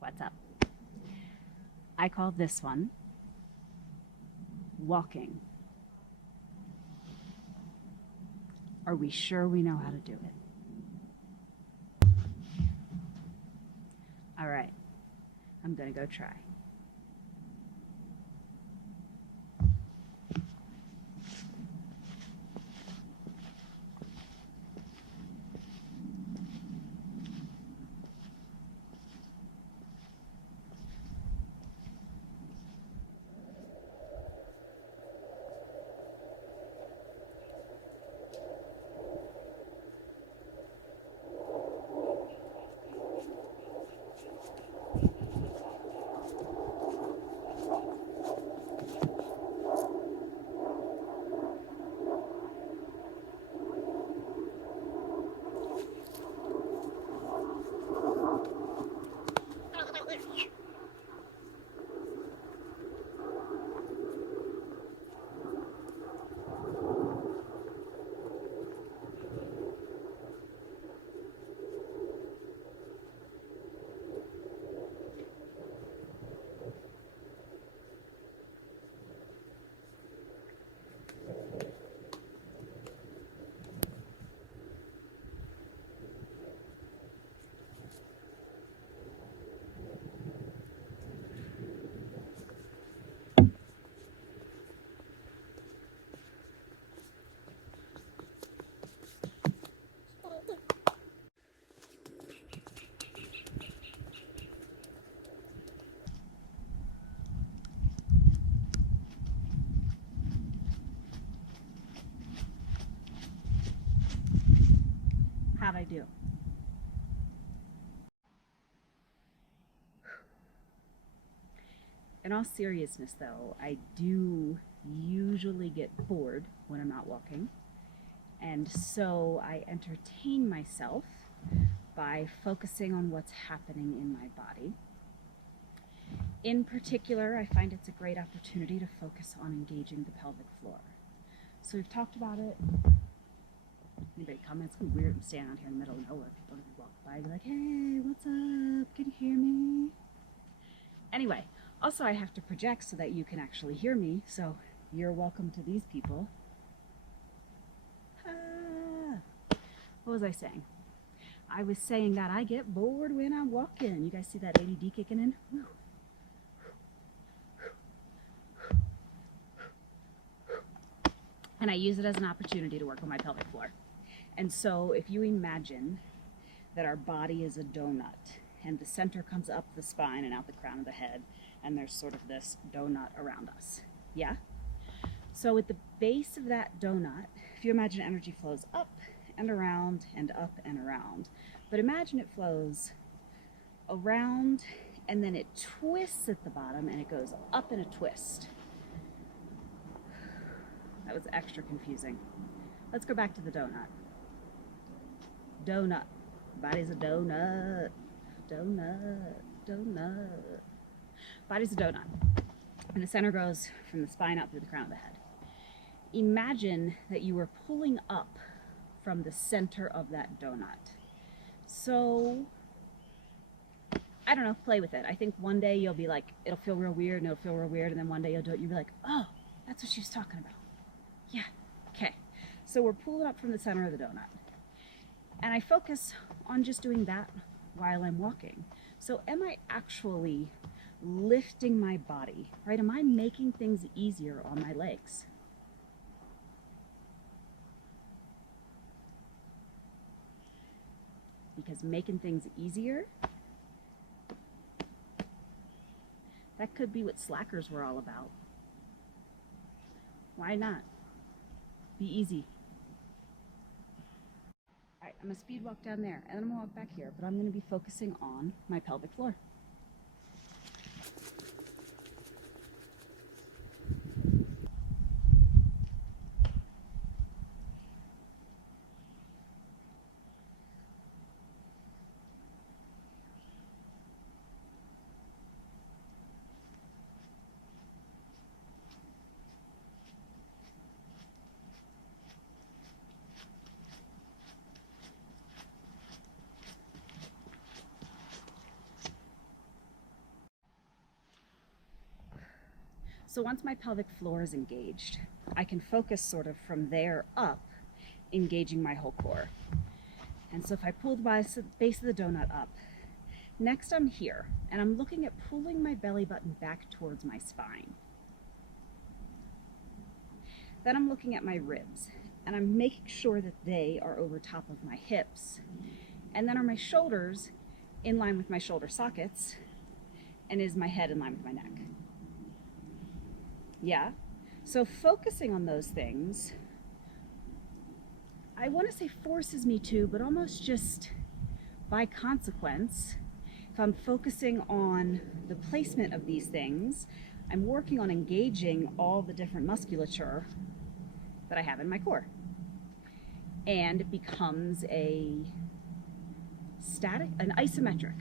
What's up? I call this one walking. Are we sure we know how to do it? All right, I'm gonna go try. How'd I do? In all seriousness, though, I do usually get bored when I'm out walking, and so I entertain myself by focusing on what's happening in my body. In particular, I find it's a great opportunity to focus on engaging the pelvic floor. So we've talked about it. Anybody comments? It's weird. I'm standing out here in the middle of nowhere. People are gonna walk by and be like, "Hey, what's up? Can you hear me?" Anyway, also I have to project so that you can actually hear me. So you're welcome to these people. What was I saying? I was saying that I get bored when I'm walking. You guys see that ADD kicking in? Woo. And I use it as an opportunity to work on my pelvic floor. And so if you imagine that our body is a donut and the center comes up the spine and out the crown of the head, and there's sort of this donut around us. Yeah? So at the base of that donut, if you imagine energy flows up and around and up and around, but imagine it flows around and then it twists at the bottom and it goes up in a twist. That was extra confusing. Let's go back to the donut. Donut. Body's a donut. Donut. Donut. Body's a donut. And the center goes from the spine out through the crown of the head. Imagine that you were pulling up from the center of that donut. So, I don't know, play with it. I think one day you'll be like, it'll feel real weird and it'll feel real weird, and then one day you'll be like, oh, that's what she was talking about. Yeah, okay. So we're pulling up from the center of the donut. And I focus on just doing that while I'm walking. So am I actually lifting my body, right? Am I making things easier on my legs? Because making things easier, that could be what slackers were all about. Why not? Be easy. All right, I'm gonna speed walk down there and then I'm gonna walk back here, but I'm gonna be focusing on my pelvic floor. So once my pelvic floor is engaged, I can focus sort of from there up, engaging my whole core. And so if I pull the base of the donut up, next I'm here, and I'm looking at pulling my belly button back towards my spine. Then I'm looking at my ribs, and I'm making sure that they are over top of my hips. And then are my shoulders in line with my shoulder sockets, and is my head in line with my neck? Yeah? So focusing on those things, I want to say forces me to, but almost just by consequence, if I'm focusing on the placement of these things, I'm working on engaging all the different musculature that I have in my core. And it becomes an isometric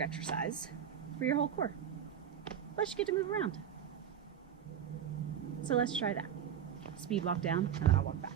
exercise for your whole core. Plus you get to move around. So let's try that. Speed walk down, and then I'll walk back.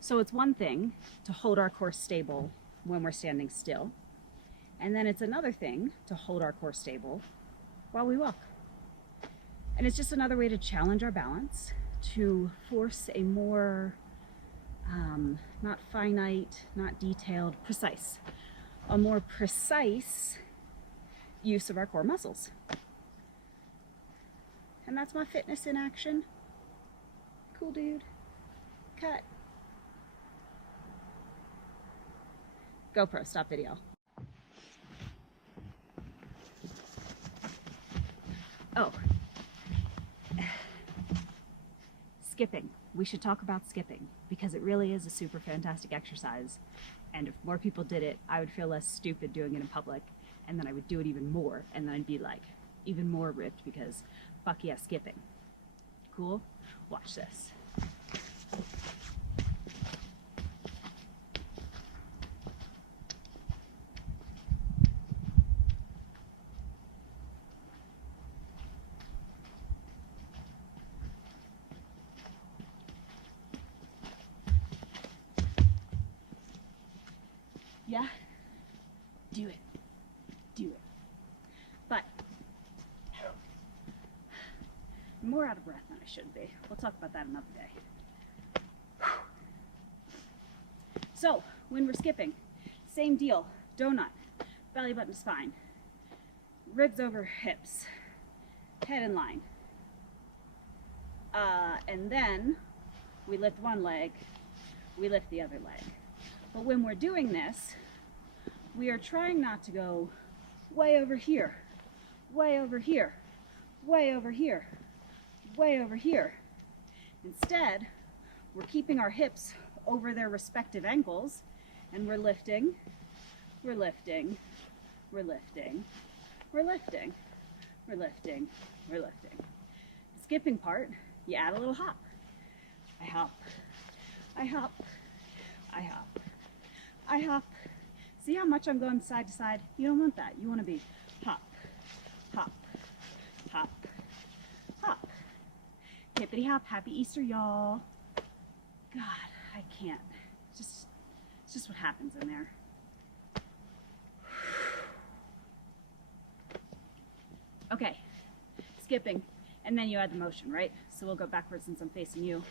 So it's one thing to hold our core stable when we're standing still, and then it's another thing to hold our core stable while we walk. And it's just another way to challenge our balance, to force a more not finite, not detailed, a more precise use of our core muscles. And that's my fitness in action. Cool, dude. Cut. GoPro, stop video. Oh. Skipping. We should talk about skipping because it really is a super fantastic exercise. And if more people did it, I would feel less stupid doing it in public, and then I would do it even more, and then I'd be like even more ripped because fuck yeah, skipping. Cool? Watch this. Yeah? Do it. Do it. But I'm more out of breath than I should be. We'll talk about that another day. So, when we're skipping, same deal. Donut, belly button to spine, ribs over hips, head in line. And then we lift one leg, we lift the other leg. But when we're doing this, we are trying not to go way over here, way over here, way over here, way over here. Instead, we're keeping our hips over their respective ankles, and we're lifting, we're lifting, we're lifting, we're lifting, we're lifting, we're lifting. The skipping part, you add a little hop. I hop, I hop, I hop, I hop. See how much I'm going side to side? You don't want that. You want to be hop, hop, hop, hop. Hippity hop. Happy Easter, y'all. God, I can't. It's just what happens in there. Okay, skipping, and then you add the motion, right? So we'll go backwards since I'm facing you.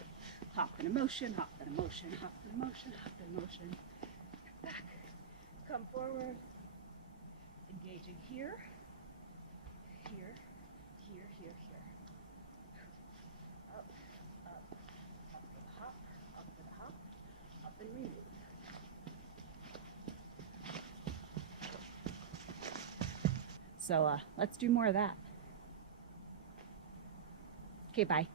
Hop and a motion, hop and a motion, hop and a motion, hop and a motion. Back, come forward, engaging here, here, here, here, here. Up, up, up for the hop, up for the hop, up and remove. So let's do more of that. Okay, bye.